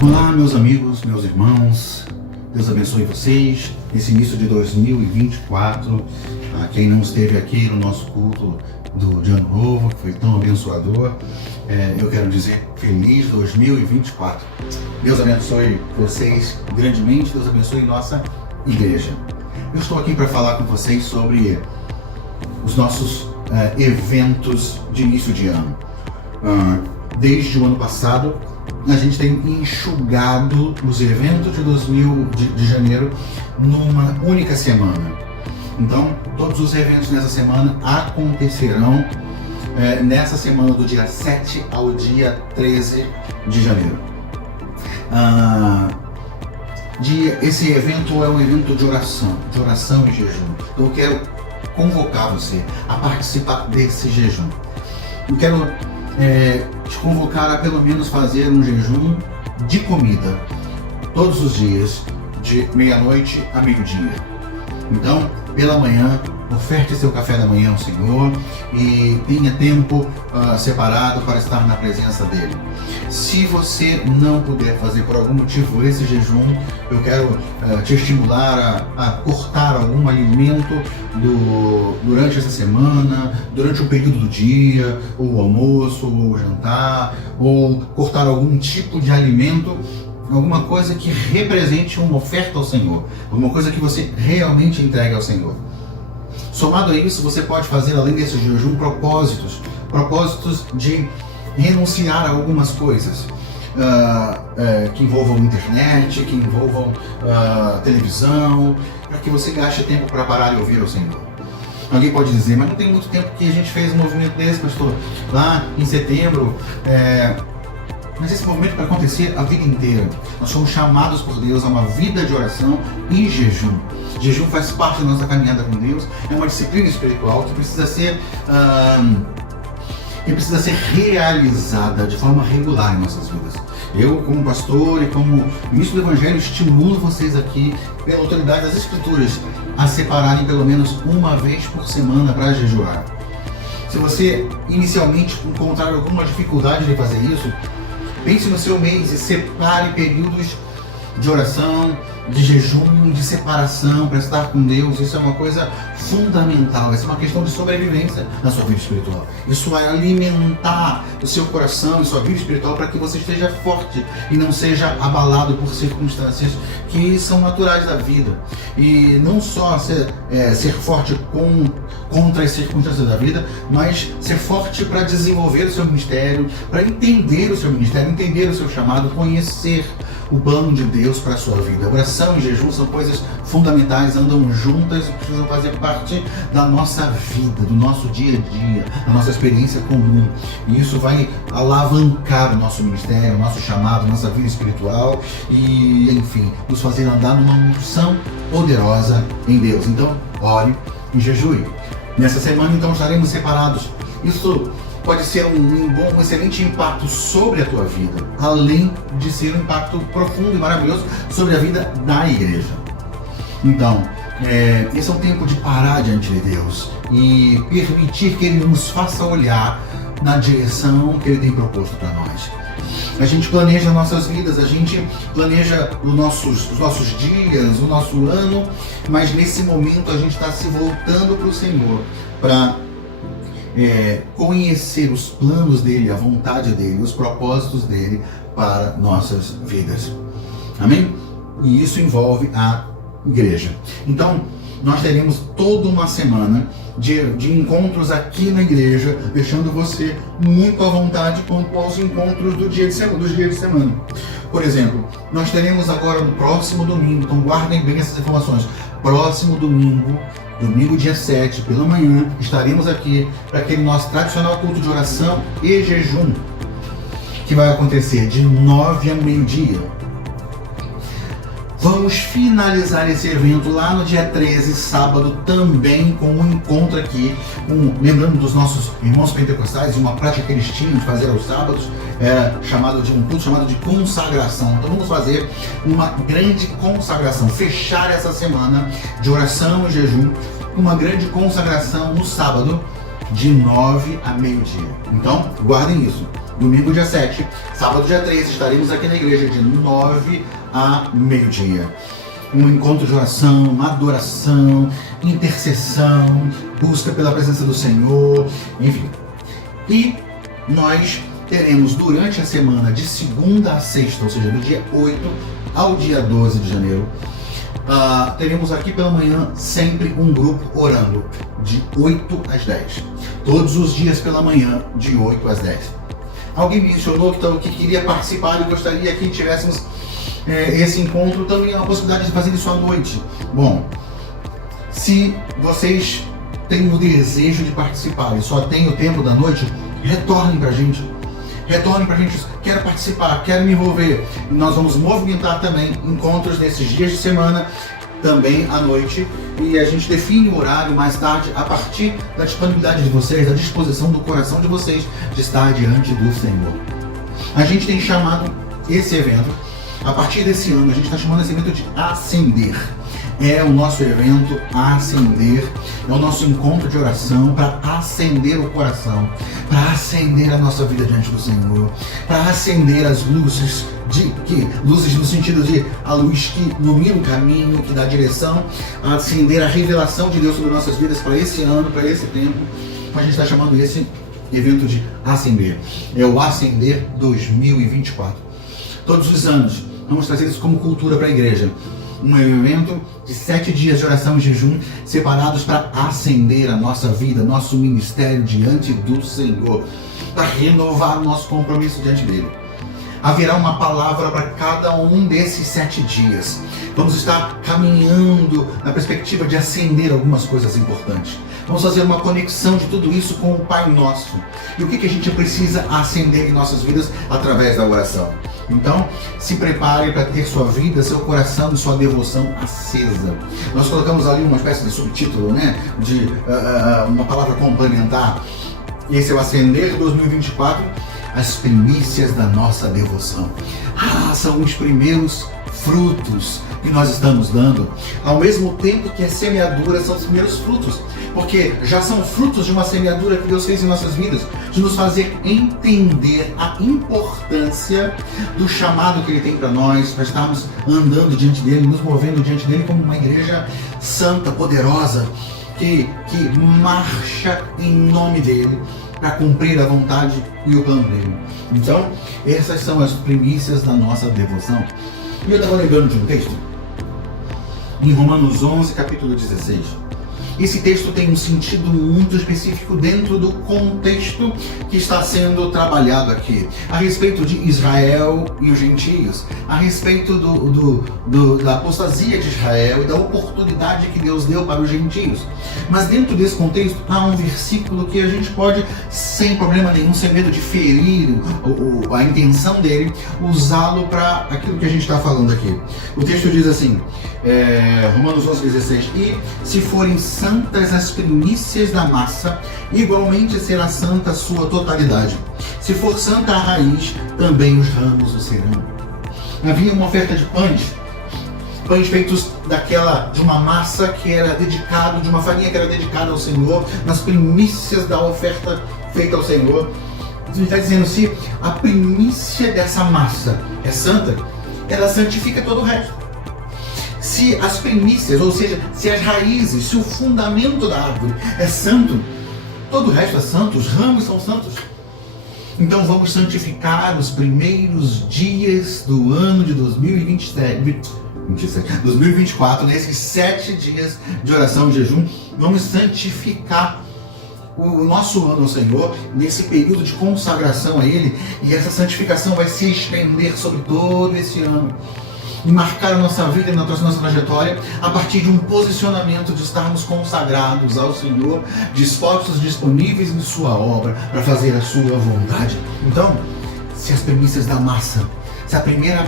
Olá, meus amigos, meus irmãos, Deus abençoe vocês nesse início de 2024. Quem não esteve aqui no nosso culto de Ano Novo, que foi tão abençoador, eu quero dizer feliz 2024. Deus abençoe vocês grandemente, Deus abençoe nossa igreja. Eu estou aqui para falar com vocês sobre os nossos eventos de início de ano. Desde o ano passado, a gente tem enxugado os eventos de janeiro numa única semana. Então, todos os eventos nessa semana acontecerão nessa semana do dia 7 ao dia 13 de janeiro. Esse evento é um evento de oração e jejum. Então, eu quero convocar você a participar desse jejum. Eu quero te convocar a pelo menos fazer um jejum de comida todos os dias, de meia-noite a meio-dia. Então, pela manhã, oferte seu café da manhã ao Senhor e tenha tempo separado para estar na presença dele. Se você não puder fazer por algum motivo esse jejum, eu quero te estimular a cortar algum alimento durante essa semana, durante um período do dia, ou o almoço, ou o jantar, ou cortar algum tipo de alimento, alguma coisa que represente uma oferta ao Senhor, alguma coisa que você realmente entregue ao Senhor. Somado a isso, você pode fazer, além desse jejum, propósitos de renunciar a algumas coisas que envolvam internet, que envolvam televisão, para que você gaste tempo para parar e ouvir ao Senhor. Alguém pode dizer, mas não tem muito tempo que a gente fez um movimento desse, pastor, lá em setembro. Mas esse movimento vai acontecer a vida inteira. Nós somos chamados por Deus a uma vida de oração e jejum. Jejum faz parte da nossa caminhada com Deus, é uma disciplina espiritual que precisa ser realizada de forma regular em nossas vidas. Eu, como pastor e como ministro do Evangelho, estimulo vocês aqui, pela autoridade das Escrituras, a separarem pelo menos uma vez por semana para jejuar. Se você inicialmente encontrar alguma dificuldade de fazer isso, pense no seu mês e separe períodos de oração, de jejum, de separação para estar com Deus. Isso é uma coisa fundamental, isso é uma questão de sobrevivência na sua vida espiritual. Isso vai alimentar o seu coração e sua vida espiritual para que você esteja forte e não seja abalado por circunstâncias que são naturais da vida. E não só ser forte contra as circunstâncias da vida, mas ser forte para desenvolver o seu ministério, para entender o seu ministério, entender o seu chamado, conhecer o plano de Deus para a sua vida. Oração e jejum são coisas fundamentais, andam juntas e precisam fazer parte da nossa vida, do nosso dia a dia, da nossa experiência comum. E isso vai alavancar o nosso ministério, o nosso chamado, a nossa vida espiritual e, enfim, nos fazer andar numa unção poderosa em Deus. Então, ore e jejue. Nessa semana, então, estaremos separados. Isso pode ser um excelente impacto sobre a tua vida, além de ser um impacto profundo e maravilhoso sobre a vida da igreja. Então, esse é um tempo de parar diante de Deus e permitir que Ele nos faça olhar na direção que Ele tem proposto para nós. A gente planeja nossas vidas, a gente planeja os nossos dias, o nosso ano, mas nesse momento a gente está se voltando para o Senhor para conhecer os planos dele, a vontade dele, os propósitos dele para nossas vidas. Amém? E isso envolve a igreja. Então, nós teremos toda uma semana de encontros aqui na igreja, deixando você muito à vontade quanto aos encontros dos dias de semana. Por exemplo, nós teremos agora no próximo domingo, então guardem bem essas informações. Próximo domingo, dia 7, pela manhã, estaremos aqui para aquele nosso tradicional culto de oração e jejum, que vai acontecer de 9 a meio-dia. Vamos finalizar esse evento lá no dia 13, sábado, também com um encontro aqui, lembrando dos nossos irmãos pentecostais, uma prática que eles tinham de fazer aos sábados, um culto chamado de consagração. Então vamos fazer uma grande consagração, fechar essa semana de oração e jejum, uma grande consagração no sábado, de 9 a meio-dia. Então, guardem isso. Domingo, dia 7, sábado, dia 13, estaremos aqui na igreja de 9 a meio-dia. Um encontro de oração, adoração, intercessão, busca pela presença do Senhor, enfim. E nós teremos durante a semana, de segunda a sexta, ou seja, do dia 8 ao dia 12 de janeiro, teremos aqui pela manhã sempre um grupo orando, de 8 às 10. Todos os dias pela manhã, de 8 às 10. Alguém me mencionou que queria participar e gostaria que tivéssemos esse encontro. Também há uma possibilidade de fazer isso à noite. Bom, se vocês têm o desejo de participar e só têm o tempo da noite, retornem pra gente. Quero participar, quero me envolver. E nós vamos movimentar também encontros nesses dias de semana, também à noite. E a gente define o horário mais tarde, a partir da disponibilidade de vocês, da disposição do coração de vocês de estar diante do Senhor. A gente tem chamado esse evento, a partir desse ano, a gente está chamando esse evento de Acender. É o nosso evento Acender, é o nosso encontro de oração para acender o coração, para acender a nossa vida diante do Senhor, para acender as luzes, luzes no sentido de a luz que ilumina o caminho, que dá direção, acender a revelação de Deus sobre nossas vidas para esse ano, para esse tempo. A gente está chamando esse evento de Acender. É o Acender 2024. Todos os anos, vamos trazer isso como cultura para a igreja. Um evento de 7 dias de oração e jejum separados para acender a nossa vida, nosso ministério diante do Senhor, para renovar o nosso compromisso diante dele. Haverá uma palavra para cada um desses 7 dias. Vamos estar caminhando na perspectiva de acender algumas coisas importantes. Vamos fazer uma conexão de tudo isso com o Pai Nosso. E o que a gente precisa acender em nossas vidas através da oração. Então, se prepare para ter sua vida, seu coração e sua devoção acesa. Nós colocamos ali uma espécie de subtítulo, né? De uma palavra complementar. Esse é o Acender 2024, as primícias da nossa devoção. São os primeiros frutos que nós estamos dando, ao mesmo tempo que a semeadura são os primeiros frutos, porque já são frutos de uma semeadura que Deus fez em nossas vidas, de nos fazer entender a importância do chamado que Ele tem para nós, para estarmos andando diante dEle, nos movendo diante dEle como uma igreja santa, poderosa, que marcha em nome dEle, para cumprir a vontade e o plano dEle. Então, essas são as primícias da nossa devoção. E eu estava lembrando de um texto, em Romanos 11, capítulo 16. Esse texto tem um sentido muito específico dentro do contexto que está sendo trabalhado aqui, a respeito de Israel e os gentios, a respeito da apostasia de Israel e da oportunidade que Deus deu para os gentios. Mas dentro desse contexto há um versículo que a gente pode, sem problema nenhum, sem medo de ferir a intenção dele, usá-lo para aquilo que a gente está falando aqui. O texto diz assim, Romanos 11:16, e se forem santas as primícias da massa, igualmente será santa a sua totalidade. Se for santa a raiz, também os ramos o serão. Havia uma oferta de pães feitos de uma massa que era dedicado, de uma farinha que era dedicada ao Senhor, nas primícias da oferta feita ao Senhor. Ele está dizendo, se a primícia dessa massa é santa, ela santifica todo o resto. Se as primícias, ou seja, se as raízes, se o fundamento da árvore é santo, todo o resto é santo, os ramos são santos. Então vamos santificar os primeiros dias do ano de 2024, nesses 7 dias de oração e jejum, vamos santificar o nosso ano ao Senhor, nesse período de consagração a Ele, e essa santificação vai se estender sobre todo esse ano e marcar a nossa vida e a nossa trajetória a partir de um posicionamento de estarmos consagrados ao Senhor, dispostos, disponíveis em sua obra para fazer a sua vontade. Então, se as primícias da massa, se a primeira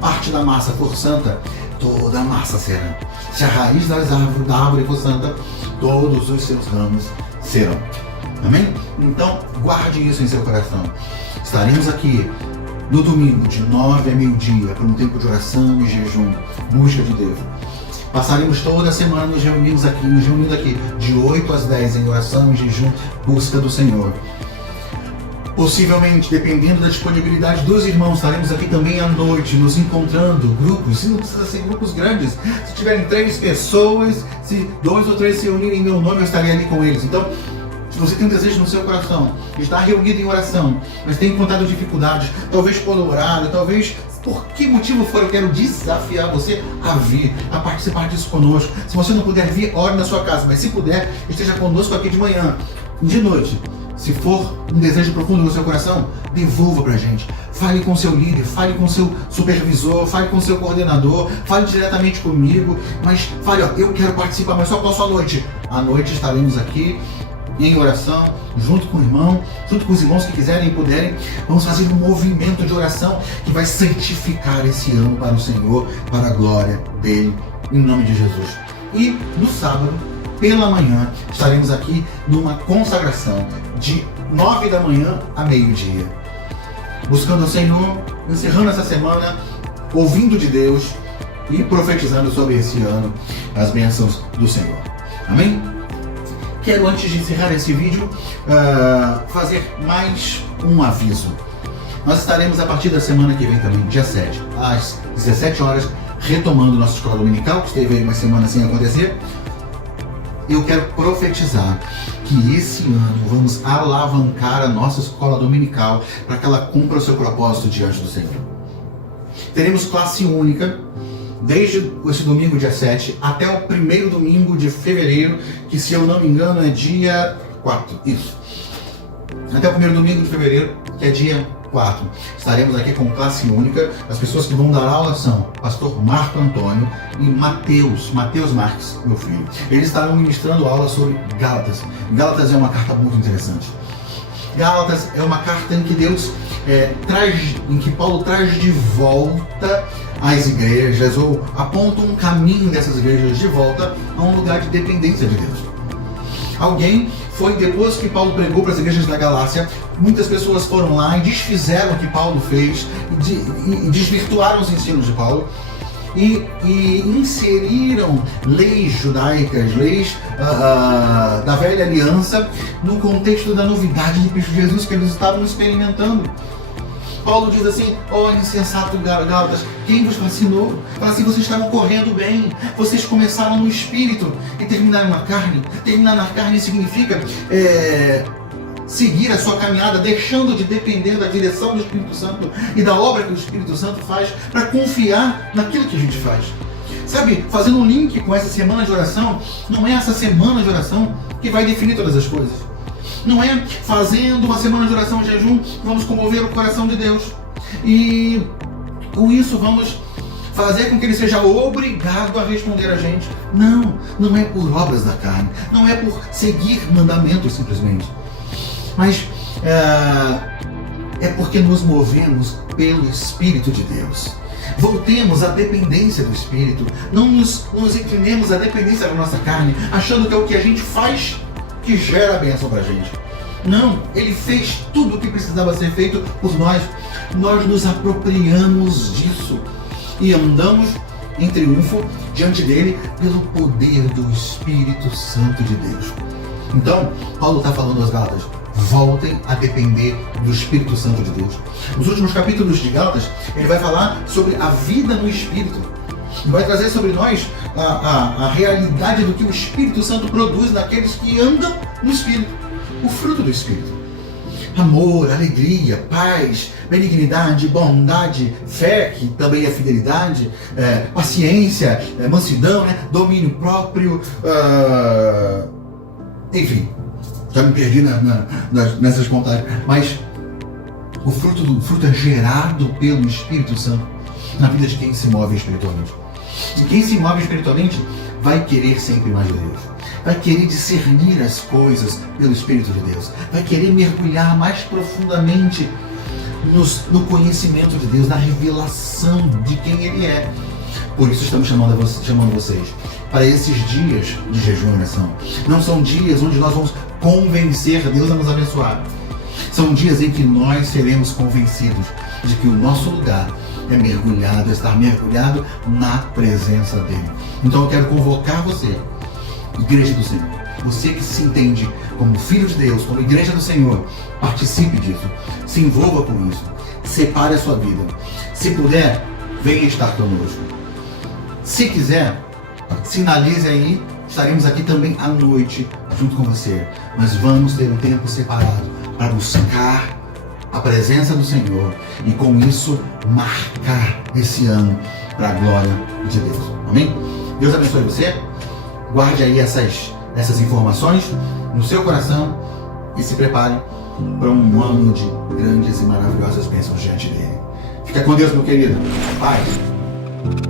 parte da massa for santa, toda a massa será. Se a raiz da árvore for santa, todos os seus ramos serão. Amém? Então, guarde isso em seu coração. Estaremos aqui no domingo, de 9 a meio-dia, para um tempo de oração e jejum, busca de Deus. Passaremos toda a semana nos reunindo aqui, de 8 às 10, em oração, em jejum, busca do Senhor. Possivelmente, dependendo da disponibilidade dos irmãos, estaremos aqui também à noite, nos encontrando, grupos, não precisa ser grupos grandes. Se tiverem 3 pessoas, se 2 ou 3 se unirem em meu nome, eu estarei ali com eles. Então, se você tem um desejo no seu coração, estar reunido em oração, mas tem encontrado dificuldades, talvez por horário, talvez por que motivo for, eu quero desafiar você a vir, a participar disso conosco. Se você não puder vir, ore na sua casa, mas se puder, esteja conosco aqui de manhã, de noite. Se for um desejo profundo no seu coração, devolva pra gente. Fale com seu líder, fale com seu supervisor, fale com seu coordenador, fale diretamente comigo, mas fale, eu quero participar, mas só posso à noite. À noite estaremos aqui em oração, junto com o irmão, junto com os irmãos que quiserem e puderem. Vamos fazer um movimento de oração que vai santificar esse ano para o Senhor, para a glória dele, em nome de Jesus. E no sábado, pela manhã, estaremos aqui numa consagração de 9 da manhã a meio-dia, buscando o Senhor, encerrando essa semana, ouvindo de Deus e profetizando sobre esse ano as bênçãos do Senhor. Amém? Quero, antes de encerrar esse vídeo, fazer mais um aviso. Nós estaremos a partir da semana que vem também, dia 7, às 17 horas, retomando nossa escola dominical, que esteve aí uma semana sem acontecer. Eu quero profetizar que esse ano vamos alavancar a nossa escola dominical para que ela cumpra o seu propósito diante do Senhor. Teremos classe única, desde esse domingo, dia 7, até o primeiro domingo de fevereiro, que, se eu não me engano, é dia 4. Isso. Até o primeiro domingo de fevereiro, que é dia 4. Estaremos aqui com classe única. As pessoas que vão dar aula são pastor Marco Antônio e Mateus Marques, meu filho. Eles estarão ministrando aula sobre Gálatas. Gálatas é uma carta muito interessante. Gálatas é uma carta em que em que Paulo traz de volta as igrejas, ou aponta um caminho dessas igrejas de volta a um lugar de dependência de Deus. Depois que Paulo pregou para as igrejas da Galácia, muitas pessoas foram lá e desfizeram o que Paulo fez, e desvirtuaram os ensinos de Paulo, e inseriram leis judaicas, leis da velha aliança, no contexto da novidade de Cristo Jesus que eles estavam experimentando. Paulo diz assim: ó insensato Gálatas, quem vos fascinou? Fala assim: vocês estavam correndo bem, vocês começaram no Espírito e terminaram na carne. Terminar na carne significa seguir a sua caminhada, deixando de depender da direção do Espírito Santo e da obra que o Espírito Santo faz, para confiar naquilo que a gente faz. Sabe, fazendo um link com essa semana de oração, não é essa semana de oração que vai definir todas as coisas. Não é fazendo uma semana de oração e jejum que vamos comover o coração de Deus. E com isso vamos fazer com que Ele seja obrigado a responder a gente. Não é por obras da carne. Não é por seguir mandamentos simplesmente. Mas é porque nos movemos pelo Espírito de Deus. Voltemos à dependência do Espírito. Não nos inclinemos à dependência da nossa carne, achando que é o que a gente faz que gera a bênção pra gente. Não, Ele fez tudo o que precisava ser feito por nós. Nós nos apropriamos disso e andamos em triunfo diante dele pelo poder do Espírito Santo de Deus. Então, Paulo está falando aos Gálatas: voltem a depender do Espírito Santo de Deus. Nos últimos capítulos de Gálatas, ele vai falar sobre a vida no Espírito. E vai trazer sobre nós a realidade do que o Espírito Santo produz naqueles que andam no Espírito. O fruto do Espírito: amor, alegria, paz, benignidade, bondade, fé, que também é fidelidade, paciência, mansidão, domínio próprio, enfim, já me perdi nessas pontagens. Mas o fruto é gerado pelo Espírito Santo na vida de quem se move espiritualmente. E quem se move espiritualmente vai querer sempre mais de Deus. Vai querer discernir as coisas pelo Espírito de Deus. Vai querer mergulhar mais profundamente no conhecimento de Deus, na revelação de quem Ele é. Por isso estamos chamando vocês para esses dias de jejum e oração. Não são dias onde nós vamos convencer Deus a nos abençoar. São dias em que nós seremos convencidos de que o nosso lugar é mergulhado, estar mergulhado na presença dele. Então eu quero convocar você, Igreja do Senhor, você que se entende como filho de Deus, como Igreja do Senhor, participe disso, se envolva com isso, separe a sua vida. Se puder, venha estar conosco. Se quiser, sinalize aí, estaremos aqui também à noite junto com você. Mas vamos ter um tempo separado para buscar a presença do Senhor e com isso marcar esse ano para a glória de Deus. Amém? Deus abençoe você. Guarde aí essas informações no seu coração e se prepare para um ano de grandes e maravilhosas bênçãos diante dele. Fica com Deus, meu querido. Paz.